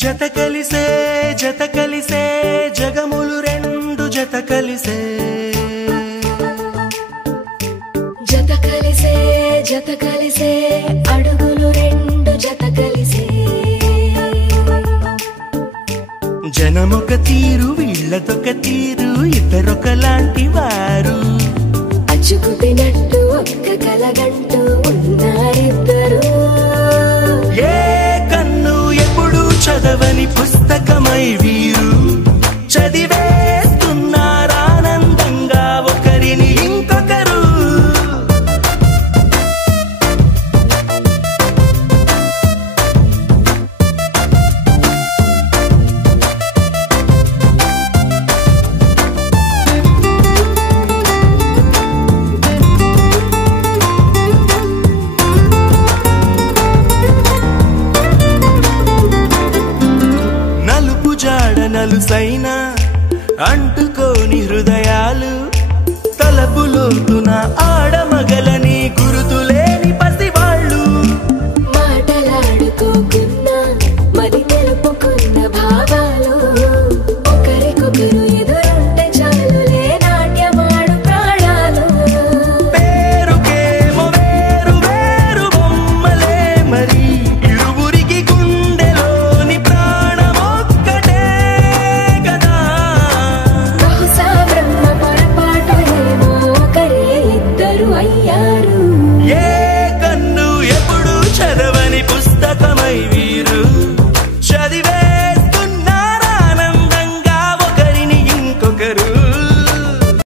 జత కలిసే జగములు రెండు జత కలిసే అడుగులు రెండు జత కలిసే జనమొక తీరు వీళ్ళదొక తీరు ఇద్దరొకలాంటి వారు అచ్చుకుతినట్టు ఒక్క కలగంటూ ఉన్నారిద్దరు ఏ కన్ను ఎప్పుడు చదవని పుస్తకమై వీరు చదివేస్తున్నారానందంగా ఒకరిని ఇంకొకరు నలుసైనా అంటు